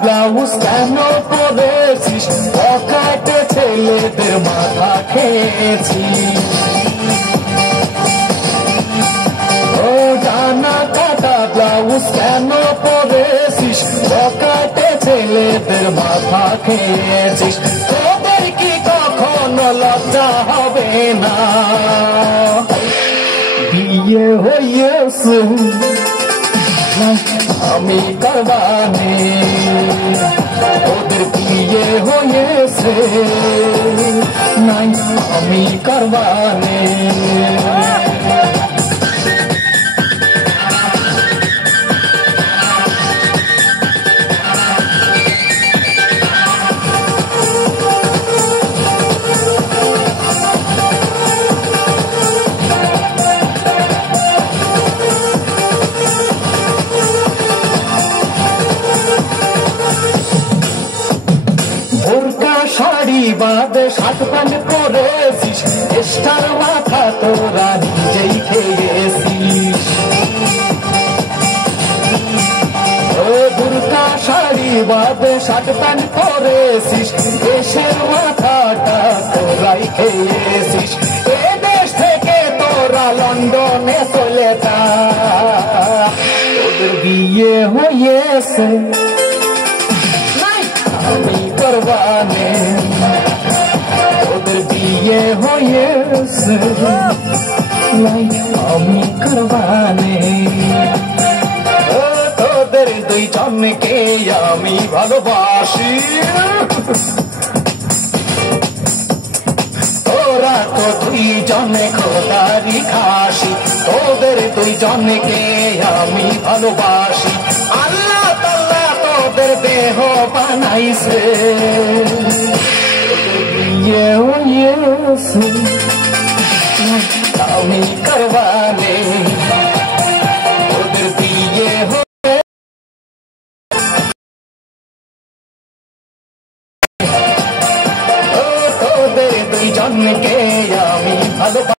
Blouse কেন পরেছিস, পকেটে ছেলেদের মাথা খেয়েছিস। ও ডানা কাটা ব্লাউজ কেন পরেছিস, পকেটে ছেলেদের মাথা খেয়েছিস। তোদের কি কখনো লজ্জা হবে না? বিয়ে হয়েছে আমি করবানে, ওদের বিয়ে হয়েছে নাই আমি করবানে। বোরকা শাড়ি বাদে শার্ট প্যান্ট পরেছিস, স্টার মাথা তোরা নিজেই খেয়েছিস। ও বোরকা শাড়ি বাদে শার্ট প্যান্ট পরেছিস, দেশের মাথাটা তোরাই খেয়েছিস। এ দেশ থেকে তোরা লন্ডনে চলে যা, তোদের বিয়ে হয়েছে আমি করবানে, ওদের বিয়ে হয়েছে আমি করবানে। ও তোদের দুইজনকে আমি ভালোবাসি, তোরা তো দুইজনে খোদারি খাসি। তোদের দুইজনকে আমি ভালোবাসি, আল্লাহ তাআলা তোদের দেহ বানাইছে। বিয়ে হয়েছে আমি করবানে, তোদের বিয়ে হয়ে তোদের দুইজনকে আমি ভালোবাসি।